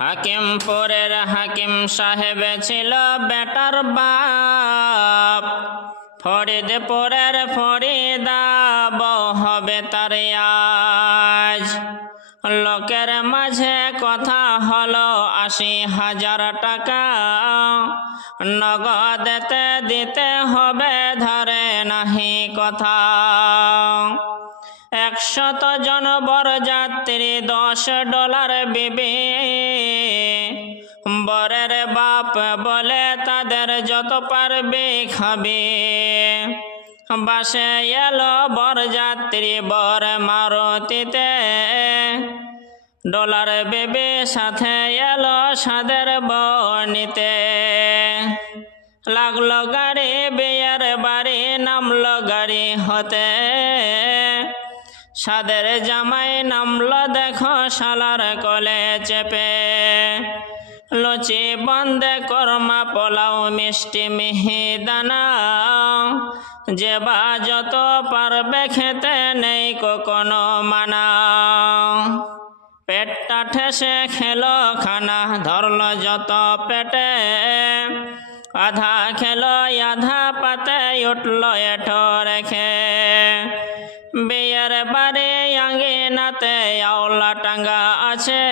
হাকিমপুরের হাকিম সাহেব ছিল বেটার বাপ, ফরিদপুরের ফরিদা বউ হবে তার আজ। লোকের মাঝে কথা হলো ৮০,০০০ টাকা, নগদেতে দিতে হবে ধারে নাহি কথা। ১০০ জন বরযাত্রী $10 বিবি, বরের বাপ বলে তাদের যত পারবে খাবে। বাসে এলো বরযাত্রী বর মারুতিতে, $1 বিবি সাথে এলো সাদের বনিতে। লাগলো গাড়ি বিয়ের বাড়ি, নামলো গাড়ি হতে, সাদের জামাই নামলো দেখো শালার কোলে চেপে। লুচি বন্দে কর্মা পোলাও মিষ্টি মিহিদানা, যে বা যত পারবে খেতে নেই কোনো মানা। পেটটা ঠেসে খেলো খানা, ধরলো যত পেটে, আধা খেলো আধা পাতে উঠলো এঠো রেখে। বিয়ের বাড়ি আঙ্গিনাতে আওলা টাঙ্গা আছে,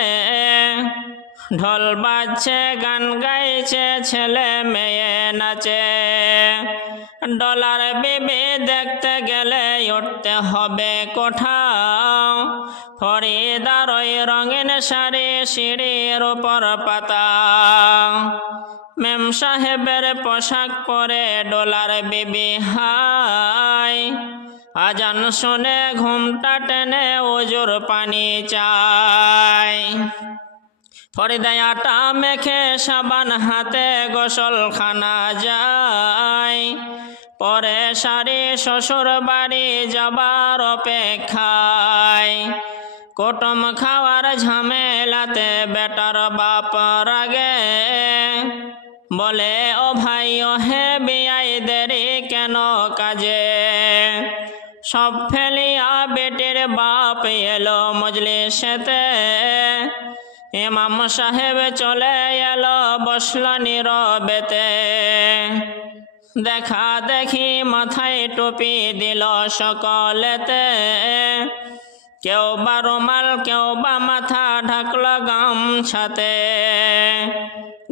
ঢোল বাজছে গান গাইছে ছেলে মেয়ে নাচে। $1 বিবি দেখতে গেলে উঠতে হবে কোঠাও, ফরিদার ওই রঙিন শাড়ি সিঁড়ির উপর পাতা। মেম সাহেবের পোশাক পরে $1 বিবি হাই, আজান শুনে ঘুমটা টেনে ওজোর পানি চাই। ফরিদায় আটা মেখে সাবান হাতে গোসলখানা যায়, পরে শাড়ি শ্বশুর বাড়ি যাবার অপেক্ষায়। কুটুম খাওয়ার ঝামেলাতে বেটার বাপ রাগে, বলে ও ভাই ও হে বিয়াই দেরি কেন কাজে। সব ফেলিয়া বেটির বাপ এলো মজলিসেতে, ইমাম সাহেব চলে এলো বসলো নীরবেতে। দেখা দেখি মাথায় টুপি দিল সকলেতে, কেউ বা রুমাল কেউ বা মাথা ঢাকলো গামছাতে।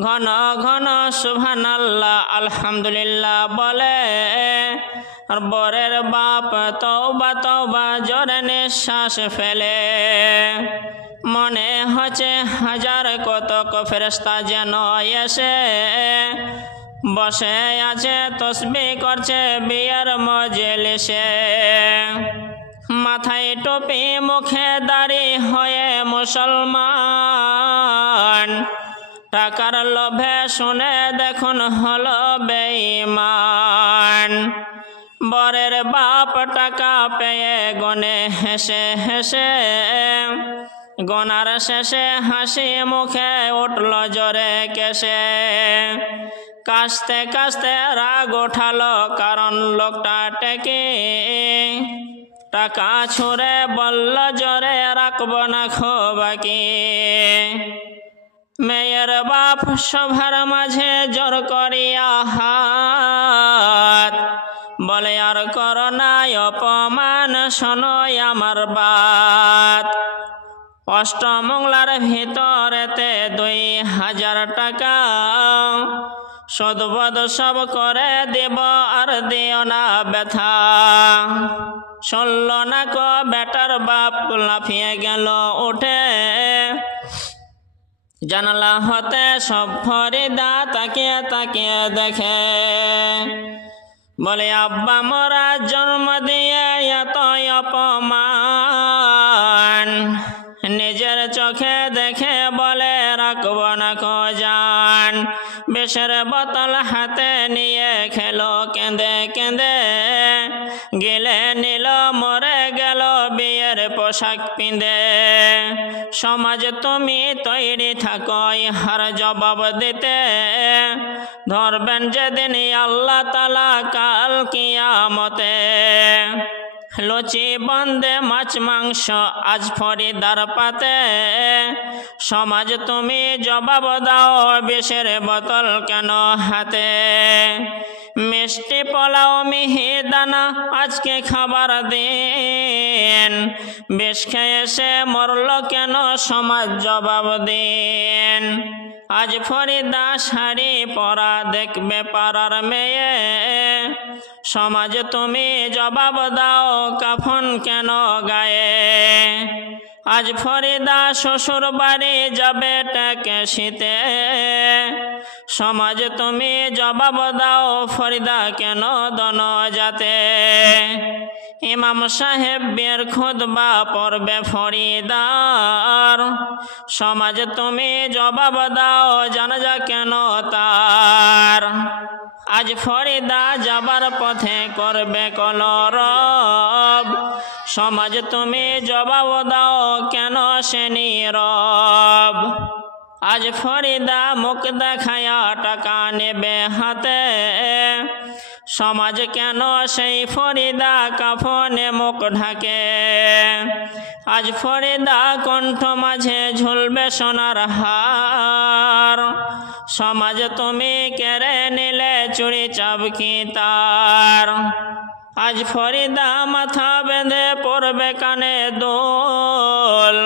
ঘন ঘন সুবহানাল্লাহ আলহামদুলিল্লাহ বলে, আর বরের বাপ তওবা তওবা জোরে নিঃশ্বাস ফেলে। মনে হচ্ছে হাজার কতক ফেরেশতা যেন এসে বসে আছে, তসবিহ করছে বিয়ের মজলিসে। মাথায় টুপি মুখে দাড়ি হয়ে মুসলমান, টাকার লোভে শুনে দেখুন হলো বেঈমান। বরের বাপ টাকা পেয়ে গনে হেসে হেসে, গনার শেষে হাসি মুখে উঠল জোরে কেসে। কাশতে কাশতে রাগ ওঠালো কারণ লোকটা টেকে, টাকা ছুঁড়ে বলল জোরে রাখবো না বাকি। মেয়ের বাপ সভার মাঝে জোর করিয়া হাত, বলে আর করো না অপমান, শোনো আমার বাত। অষ্টমংলার ভিতরেতে ২,০০০ টাকা, সদবদ সব করে দেব আর দিও না ব্যথা। শুনল না কো বেটার বাপ, লাফিয়ে গেল উঠে, জানালা হতে সব ফরিদা তাকিয়ে তাকিয়ে দেখে। বলে আব্বা মোরা জন্ম দিয়ে এত অপমান, নিজের চোখে দেখে বলে রাখব না জান। বিষের বোতল হাতে নিয়ে খেলো কেঁদে কেঁদে, গেলে নিল মরে গেল বিয়ের পোশাক পিঁধে। সমাজ তুমি তৈরি থাকো ইহার জবাব দিতে, ধরবেন যেদিন আল্লাহ তাআলা কাল কিয়ামতে। লুচি বন্দে মাছ মাংস আজ ফরিদার পাতে, সমাজ তুমি জবাব দাও বিষের বোতল কেন হাতে। মিষ্টি পোলাও মিহিদানা আজকে খাবার দিন, বিষ খেয়ে সে মরল কেন সমাজ জবাব দিন। আজ ফরিদা শাড়ি পরা দেখবে পাড়ার মেয়ে, সমাজ তুমি জবাব দাও কাফন কেন গায়ে। আজ ফরিদা শ্বশুর বাড়ি যাবে টাকে শীতে, সমাজ তুমি জবাব দাও ফরিদা কেন দন যাতে। ইমাম সাহেব বের খুতবা পড়বে ফরিদার, সমাজ তুমি জবাব দাও জানাজা কেন তার। আজ ফরিদা যাবার পথে করবে কলরব, সমাজ তুমি জবাব দাও কেন সে নীরব। আজ ফরিদা মুখ দেখায়া টাকা নেবে হাতে, সমাজ কেন সেই ফরিদা কাফনে মুখ ঢাকে। আজ ফরিদা কণ্ঠ মাঝে ঝুলবে সোনার হার, সমাজ তুমি কেড়ে নিলে চুরি চাবকি তার। আজ ফরিদা মাথা বেঁধে পড়বে কানে দোল,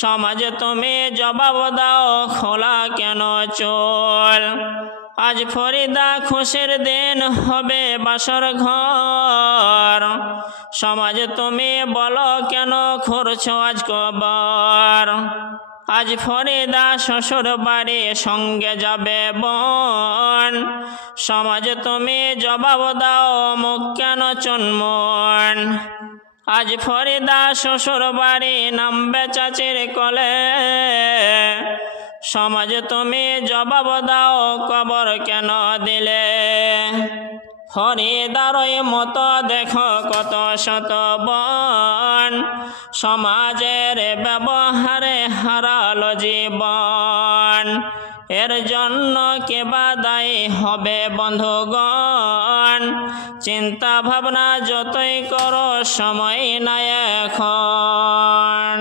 সমাজ তুমি জবাব দাও খোলা কেন চোল। আজ ফরিদা খুশির দিন হবে বাসর ঘর, সমাজ তুমি বলো কেন খুঁড়ছো আজ কবর। আজ ফরিদা শ্বশুর বাড়ি সঙ্গে যাবে বোন, সমাজ তুমি জবাব দাও মুখ কেন চুনমন। আজ ফরিদা শ্বশুর বাড়ি নামবে চাচির কোলে, সমাজ তুমি জবাব দাও কবর কেন দিলে। ফরিদারই মতো দেখো কত শত বন, সমাজের ব্যবহারে হারালো জীবন। এর জন্য কে বা দায়ী হবে বন্ধুগণ, চিন্তা ভাবনা যতই করো সময় নাই এখন।